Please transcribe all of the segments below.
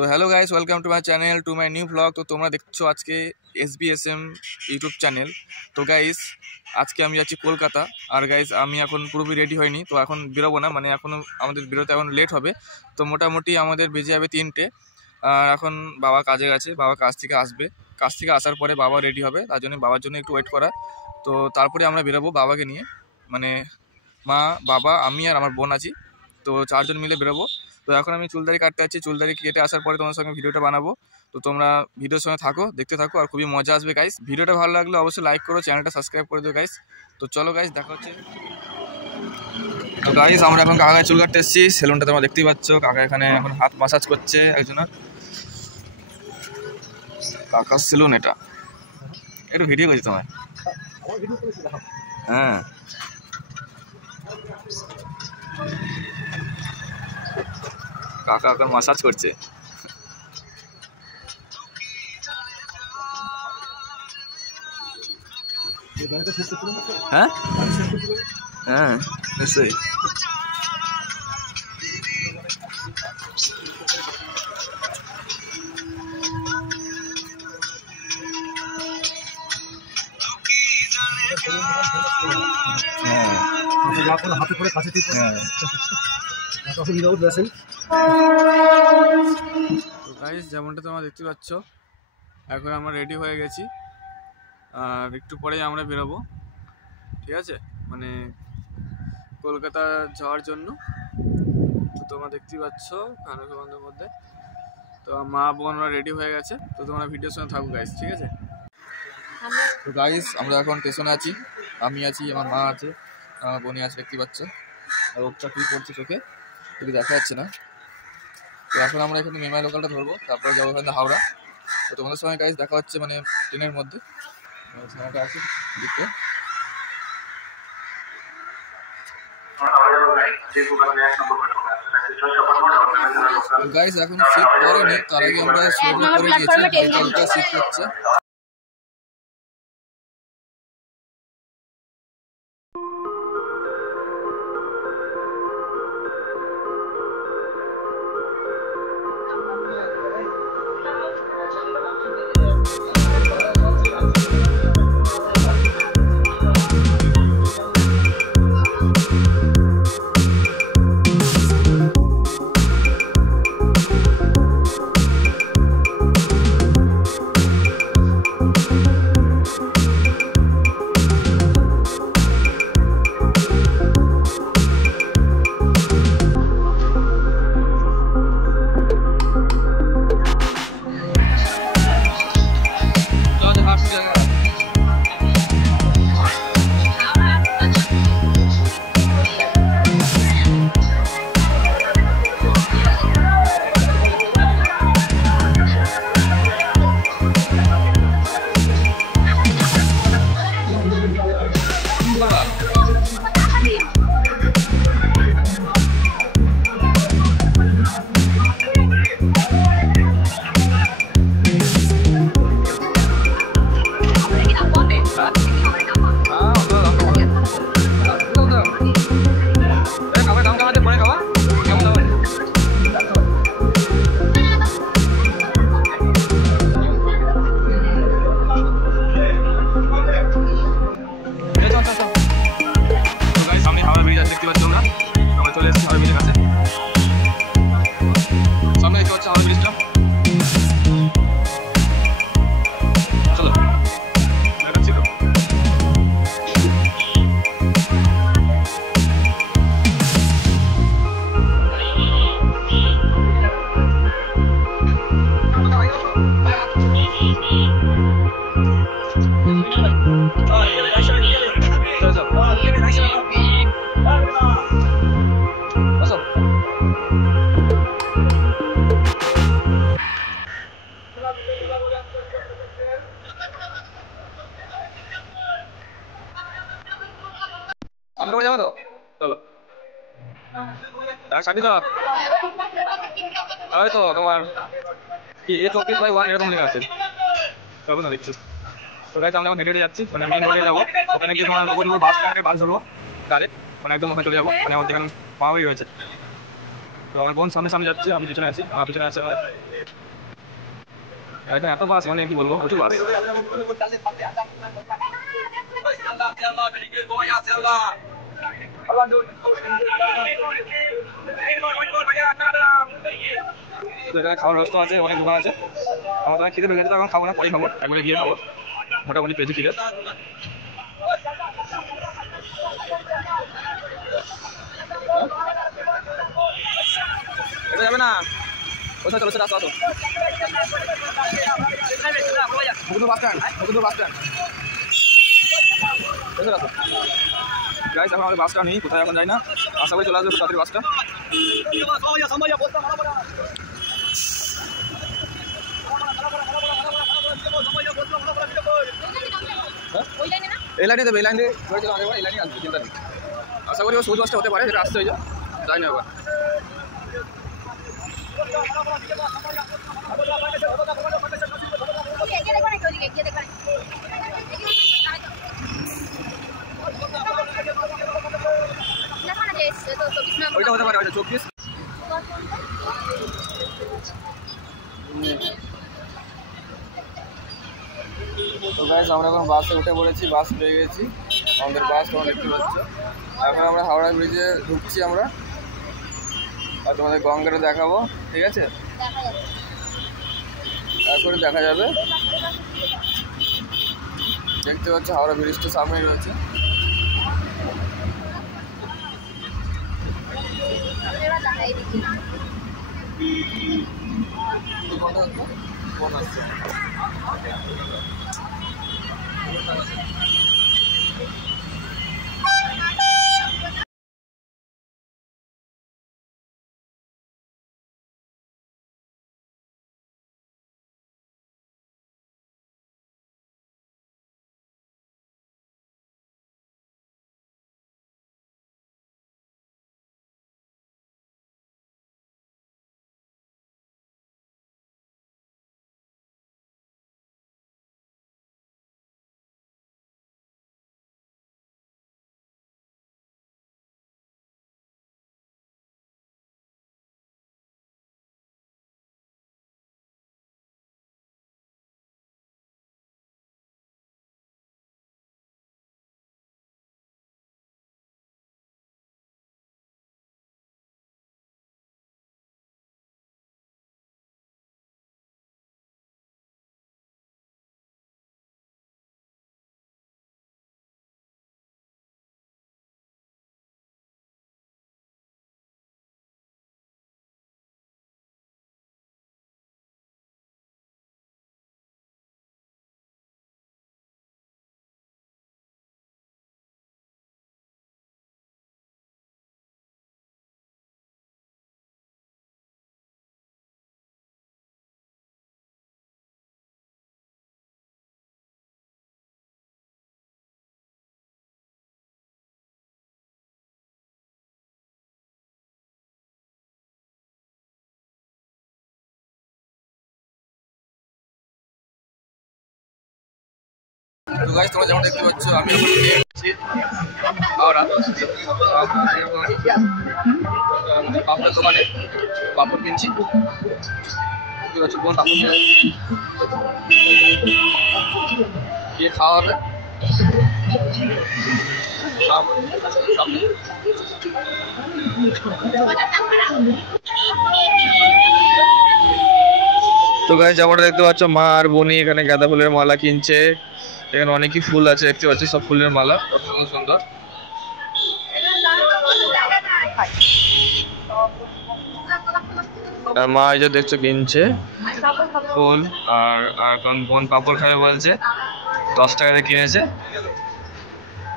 তো hello guys, welcome to my channel, to my new blog. তো তোমরা দেখছো আজকে SBSM ইউটিউব চ্যানেল। তো গাইস আজকে আমি যাচ্ছি কলকাতা। আর গাইস আমি এখন পুরোপুরি রেডি হয়নি, তো এখন বেরোবো না, মানে এখনও আমাদের বেরোতে এখন লেট হবে। তো মোটামুটি আমাদের বেজে যাবে 3টে। আর এখন বাবা কাজে গেছে, বাবা কাজ থেকে আসবে, কাজ থেকে আসার পরে বাবা রেডি হবে, তার জন্য বাবার জন্য একটু ওয়েট করা। তো তারপরে আমরা বেরোবো বাবাকে নিয়ে, মানে মা, বাবা, আমি আর আমার বোন আছি। তো 4জন মিলে বেরোবো। তো এখন আমি চুলদারি কাটতে যাচ্ছি, চুলদারি কেটে আসার পরে তোমার সঙ্গে ভিডিওটা বানাবো। তো তোমরা ভিডিওর সঙ্গে থাকো, দেখতে থাকো, আর খুবই মজা আসবে গাইস। ভিডিওটা ভালো লাগলে অবশ্যই লাইক করো, চ্যানেলটা সাবস্ক্রাইব করে দিও গাইস। তো চলো গাইস, দেখা হচ্ছে। তো গাইস আমরা এখন কাকায় চুল কাটতে এসেছি, সেলুনটা তোমরা দেখতেই পাচ্ছ। কাকা এখানে এখন হাত মাসাজ করছে একজনের। কাকার সেলুন এটা, একটু ভিডিও করছি তোমায়। হ্যাঁ, কাকা এখন মাসাজ করছে। হ্যাঁ হ্যাঁ নিশ্চয়ই। হাতে করে কাছে ঠিক তো গাইস যেমনটা তোমরা দেখতে পাচ্ছ, এখন আমরা রেডি হয়ে গেছি, আর একটু পরেই আমরা বেরোবো, ঠিক আছে, মানে কলকাতা যাওয়ার জন্য। তো তোমরা দেখতেই পাচ্ছ কানকে বন্ধের মধ্যে। তো মা বোনরা রেডি হয়ে গেছে, তো তোমরা ভিডিওর সঙ্গে থাকো গাইস, ঠিক আছে। তো গাইস আমরা এখন স্টেশনে আছি, আমি আছি, আমার মা আছে, আমার বোনই আছে, দেখতে পাচ্ছ। আর ওটা কি করছে চোখে, যদি দেখা যাচ্ছে না। তো এখন আমরা এখানে মেমাই লোকালটা ধরবো, তারপরে যাবো ওখানে হাওড়া। তো তোমাদের সঙ্গে গাইস দেখা হচ্ছে মানে ট্রেনের মধ্যে। সময়টা আছে দেখতে। গাইস এখন সিট করেনি, তার আগে আমরা সিট করে নিয়েছি, সিট করছে। আমরা করে যাবো তো, চলো। সাথী তো হয়তো তোমার কি A24/1 এরকম লেখা আছে, তবে না দেখছি। তো গাইস আমরা এখন হেঁটে হেঁটে যাচ্ছি, মানে মেন রোডে যাবো, ওখানে গিয়ে তোমার বাস স্ট্যান্ডে বাস ধরবো ডাইরেক্ট, মানে একদম ওখানে চলে যাবো, মানে আমাদের এখানে পাওয়াই রয়েছে। তো আমার বোন সামনে সামনে যাচ্ছে, আমি পিছনে আছি, আমার পিছনে আছে এখানে এত বাস, মানে কি বলবো, প্রচুর বাস। এখানে খাওয়ার ব্যবস্থা আছে, অনেক দোকান আছে। আমার তো খিদে পেয়ে গেছে, এখন খাবো না, পরে খাবো, একবারে গিয়ে খাবো। মোটামুটি পেয়েছি খিদে। এটা যাবে না, কোথায় চলো, সেটা আসো আসো। Bus stand, bus stand. Guys, এখন আমাদের বাসটা নেই, কোথায় এখন যাই না, আশা করি চলে আসবে তাড়াতাড়ি বাসটা। এই লাইনে দেবে, এই লাইনে এই লাইনে আসবে, চিন্তা নেই। আশা করি ও সবুজ বাসটা হতে পারে, যেটা আসতে হয়ে যায়, যাই না এবার। ওইটা হতে পারে, ওইটা 24। তো গাইস, আমরা এখন বাসে উঠে পড়েছি, বাস পেয়ে গেছি, আমাদের বাস তোমরা দেখতে পাচ্ছ। এখন আমরা হাওড়া ব্রিজে ঢুকছি আমরা, আর তোমাদের গঙ্গাটা দেখাবো, ঠিক আছে? তারপরে দেখা যাবে। দেখতে পাচ্ছ হাওড়া ব্রিজটা সামনেই রয়েছে। ফোন আসছে। তো গাইস, তোমরা যেমন দেখতে পাচ্ছ, আমি এখন হাওড়া পাপড়ের দোকানে পাপড় কিনছি। দেখতে পাচ্ছ কোন পাপড় দিয়ে খাওয়া হবে। তো গাইস, যেমনটা দেখতে পাচ্ছ, মা আর বোনি এখানে গাঁদা ফুলের মালা কিনছে। এখানে অনেকই ফুল আছে, দেখতে পাচ্ছি সব ফুলের মালা, সুন্দর সুন্দর। আর মা এই যে দেখছো কিনছে ফুল, আর এখন বোন পাপড় খাবে বলছে, 10 টাকাতে কিনেছে।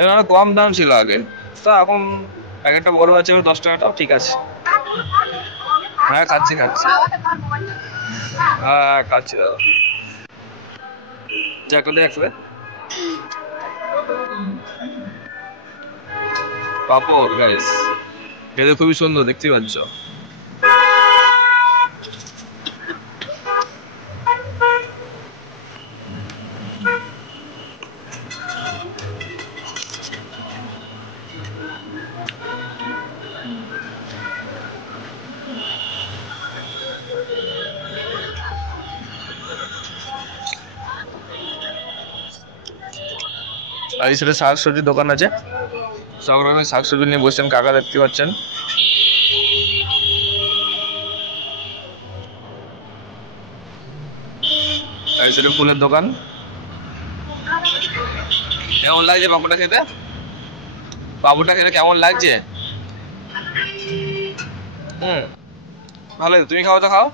এখানে কম দাম ছিল আগে, তা এখন প্যাকেটটা বড় আছে, 10 টাকাটাও ঠিক আছে। হ্যাঁ, খাচ্ছি হ্যাঁ খাচ্ছি দাদা, দেখবে পাপড় গাইস, এটা খুবই সুন্দর, দেখতে পাচ্ছ। আর এই সাইডে শাকসবজির দোকান আছে, সব রকমের শাকসবজি নিয়ে বসছেন কাকা, দেখতে পাচ্ছেন। এই সাইডে ফুলের দোকান। কেমন লাগছে পাপড়টা খেতে? পাপড়টা খেতে কেমন লাগছে? ভালো, তুমি খাও তো খাও।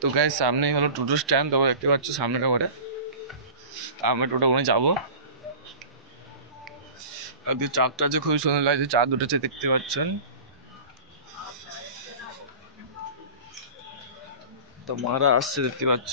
তো গাইস সামনেই হলো টোটো স্ট্যান্ড, তোমরা দেখতে পাচ্ছ সামনেটা করে। আমি টোটো করে যাবো। আর চারটা আছে, খুবই সুন্দর লাগছে, চার দুটো আছে দেখতে পাচ্ছেন। তো মারা আসছে দেখতে পাচ্ছ।